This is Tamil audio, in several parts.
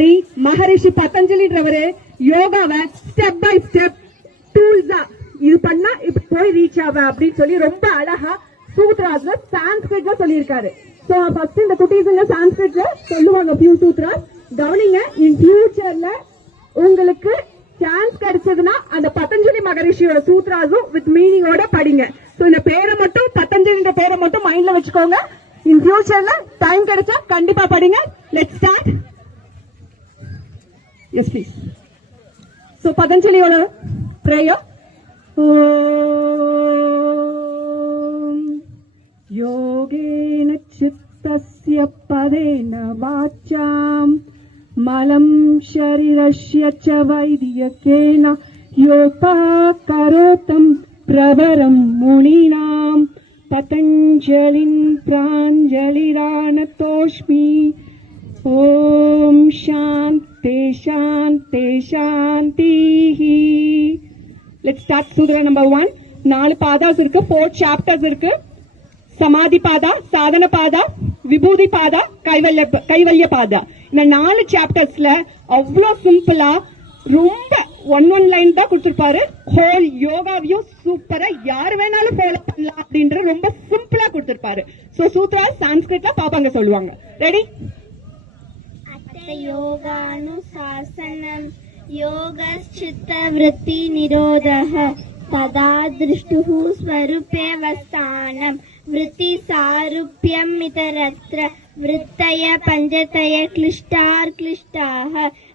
மாதிரி மகரிஷி பதஞ்சலின்றவரு யோகாவை ஸ்டெப் பை ஸ்டெப் டூல்ஸா இது பண்ணா இப்ப போய் ரீச் ஆவ அப்படின்னு சொல்லி ரொம்ப அழகா சூத்ராஸ்ல சான்ஸ்கிரிட்ல சொல்லியிருக்காரு. சோ ஃபர்ஸ்ட் இந்த குட்டீஸ்ங்க சான்ஸ்கிரிட்ல சொல்லுவாங்க ஃபியூ சூத்ராஸ். கவனிங்க, இன் ஃபியூச்சர்ல உங்களுக்கு சான்ஸ் கிடைச்சதுன்னா அந்த பதஞ்சலி மகரிஷியோட சூத்ராஸும் வித் மீனிங்கோட படிங்க. சோ இந்த பேரை மட்டும் பதஞ்சலின்ற பேரை மட்டும் மைண்ட்ல வச்சுக்கோங்க. இன் ஃபியூச்சர்ல டைம் கிடைச்சா கண்டிப்பா படிங்க. Let's start. Yes please. So பதஞ்சலியோட பிரேயர். யோகேன சித்தஸ்ய பதேன வாச்சாம் மலம் ஷரீரஸ்ய ச வைத்யகேன யோபாகரோதம் பிரவரம் முனிநாம் பதஞ்சலின் பிராஞ்சலிரானதோஸ்மி. ஓம் சாந்தி சாந்தி சாந்திஹி. Let's start sutra number 1. 4 பாதாஸ் இருக்கு, 4 சாப்டர்ஸ் இருக்கு. சமாதி பாதா, சாதன பாதா, விபூதி பாதா, கைவல்ய பாதா. இந்த 4 சாப்டர்ஸ்ல அவ்வளவு சிம்பிளா ரொம்ப ஒன் லைன் தான் கொடுத்திருப்பாரு. ஹோல் யோகாவையும் சூப்பரா யாரு வேணாலும் ஃபாலோ பண்ணலாம் அப்படின்ற ரொம்ப சிம்பிளா கொடுத்திருப்பாரு. சோ சூத்ரா சான்ஸ்கிரிட்ல பாப்பாங்க சொல்லுவாங்க. ரெடி? யோகானுசாசனம் யோகச்சித்த விருத்தி நிரோதः ததா திருஷ்டுः ஸ்வரூபேவஸ்தானம் விருத்தி சாரூப்யம் இதரத்ர விருத்தய பஞ்சதய क्लिष्टाः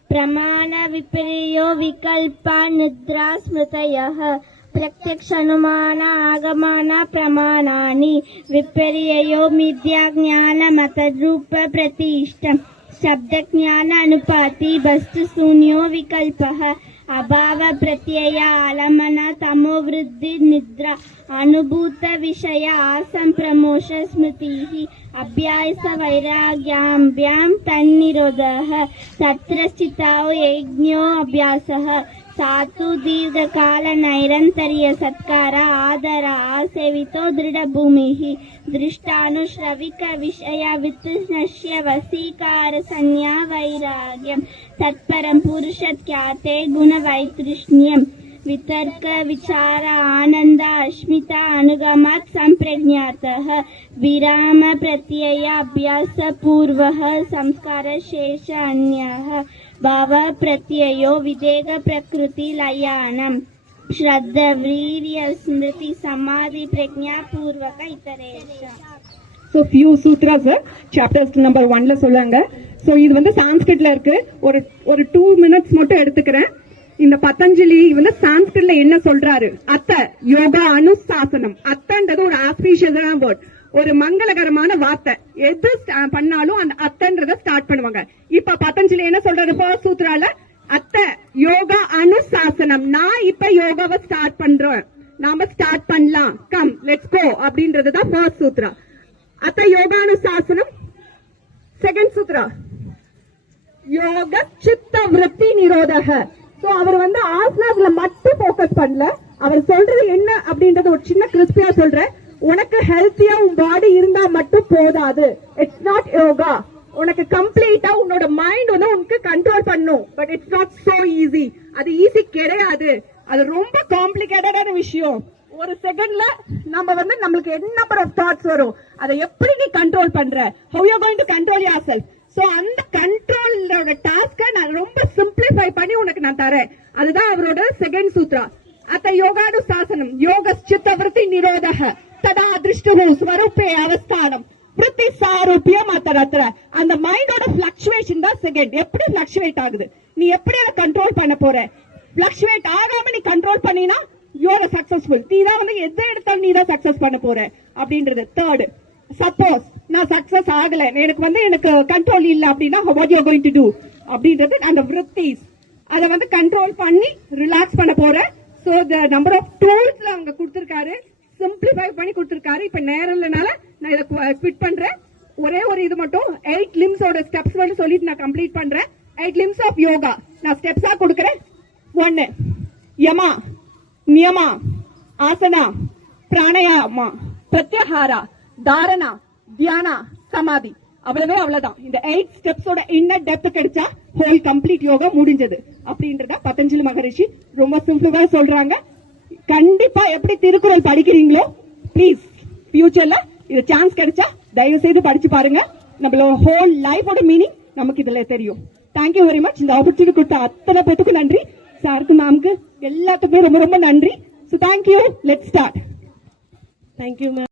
प्रमाण विपर्यो विकल्पा निद्रा स्मृतयः प्रत्यक्ष अनुमान आगमान प्रमाणानि विपर्ययो मिथ्या ज्ञान मतरूप प्रतिष्ठम् शब्द ज्ञान अनुपाति वस्तु शून्यो विकल्पः अभाव प्रत्यय आलमन तमो वृद्धि निद्रा अनुभूत विषय असंप्रमोष स्मृतिः अभ्यास वैराग्याभ्यां तन्निरोधः तत्र स्थितौ यज्ञो अभ्यासः सातु दीर्घकाल नैरन्तर्य सत्कार आदर आसेवितो दृढभूमिः दृष्टानुश्रविक विषय वितृष्णस्य वशीकार संज्ञा वैराग्यं तत्परं पुरुषख्याते गुणवैतृष्ण्यम् वितर्क विचार आनंद अस्मिता अनुगमात् संप्रज्ञातः विराम प्रत्यय अभ्यास पूर्वः संस्कार शेष अन्यः भाव प्रत्ययो विदेह प्रकृति लयानम श्रद्ध वीर्य स्मृति समाधि प्रज्ञा पूर्वक इतरेश. So few sutras chapters number 1ல சொல்றாங்க. So இது வந்து சான்ஸ்கிரிட்ல இருக்கு. ஒரு 2 minutes மட்டும் எடுத்துக்கிறேன். இந்த பதஞ்சலி வந்து சான்ஸ்கிரிட்ல என்ன சொல்றாரு? அத்த யோகா அனுசாசனம். அத்தன்றது ஒரு ஆஸ்பீஷியஸான வேர்ட், ஒரு மங்களகரமான வார்த்தை. எது பண்ணாலும் அந்த அத்தன்றத ஸ்டார்ட் பண்ணுவாங்க. இப்ப பதஞ்சலி என்ன சொல்றாரு ஃபர்ஸ்ட் சூத்ரால? அத்த யோகா அனுசாசனம். நான் இப்ப யோகாவை ஸ்டார்ட் பண்றேன், நாம ஸ்டார்ட் பண்ணலாம், கம் லெட்ஸ் கோ அப்படின்றதுதான் ஃபர்ஸ்ட் சூத்ரா. அத்த யோகா அனுசாசனம். செகண்ட் சூத்ரா யோக சித்த விருத்தி நிரோதக. சோ அவர் வந்து ஆசனாஸ்ல மட்டும் போக்கஸ் பண்ணல. அவர் சொல்றது என்ன அப்படின்றது ஒரு சின்ன கிறிஸ்பியா சொல்றேன். உனக்கு ஹெல்த்தியா உன் பாடி இருந்தா மட்டும் போதாது. It's not yoga. உனக்கு கம்ப்ளீட்டா உன்னோட மைண்ட் வந்து உனக்கு கண்ட்ரோல் பண்ணும். But it's not so easy. அது ஈஸி கிடையாது. அது ரொம்ப காம்ப்ளிகேட்டடான விஷயம். ஒரு செகண்ட்ல நம்ம வந்து நம்மளுக்கு என்ன நம்பர் ஆஃப் தாட்ஸ் வரும், அதை எப்படி நீ கண்ட்ரோல் பண்ற, how you going to control your self. So அந்த கண்ட்ரோலோட டாஸ்க நான் ரொம்ப சிம்பிளிஃபை பண்ணி உனக்கு நான் தரேன். அதுதான் அவரோட செகண்ட் சூத்ரா. அத்த யோகானு சாசனம் யோக சித்த விருத்தி நிரோதக ததா திருஷ்டுஹு ஸ்வரூபே அவஸ்தானம் விருத்தி சாரூபியம் அத்தரத்ர. அந்த மைண்டோட பிளக்சுவேஷன் தான் செகண்ட். எப்படி பிளக்சுவேட் ஆகுது, நீ எப்படி அதை கண்ட்ரோல் பண்ண போற. பிளக்சுவேட் ஆகாம நீ கண்ட்ரோல் பண்ணினா யூஆர் சக்சஸ்ஃபுல். நீ தான் வந்து எதை எடுத்தாலும் நீ தான் சக்சஸ் பண்ண போற அப்படின்றது. தேர்ட், சப்போஸ் நான் சக்சஸ் ஆகல, எனக்கு கண்ட்ரோல் இல்ல அப்படின்னா what you are going to to அப்படின்றது. அந்த விருத்திஸ் அதை வந்து கண்ட்ரோல் பண்ணி ரிலாக்ஸ் பண்ண போற. So the number of tools அவங்க கொடுத்திருக்காரு, சிம்பிளிஃபை பண்ணி கொடுத்திருக்காரு. இப்ப நேரம் இல்லனால நான் இதை குவிட் பண்றேன். ஒரே ஒரு இது மட்டும் 8 லிம்ஸோட ஸ்டெப்ஸ் வந்து சொல்லிட்டு நான் கம்ப்ளீட் பண்றேன். 8 லிம்ஸ் ஆஃப் யோகா நான் ஸ்டெப்ஸா கொடுக்கறேன். 1 யமா நியமா ஆசனா பிராணாயாமா பிரத்யாஹாரா தாரணா தியானா சமாதி. அவ்வளவுதான். இந்த 8 ஸ்டெப்ஸோட இன்னர் டெப்த் கிடைச்சா ஹோல் கம்ப்ளீட் யோகா முடிஞ்சது அப்படின்றத பதஞ்சலி மகரிஷி ரொம்ப சிம்பிளா சொல்றாங்க. கண்டிப்பா எப்படி திருக்குறள் படிக்கிறீங்களோ ப்ளீஸ் ஃபியூச்சர்ல இது சான்ஸ் கிடைச்சா தயவு செய்து படிச்சு பாருங்க. நம்மளோட ஹோல் லைஃபோட மீனிங் நமக்கு இதுல தெரியும். Thank you very much. இந்த ஆப்பர்ச்சுனிட்டி கொடுத்த அத்தனை பேத்துக்கும் நன்றி. சாருக்கு மேம்க்கு எல்லாத்துக்குமே ரொம்ப ரொம்ப நன்றி. So thank you. Let's start. Thank you ma'am.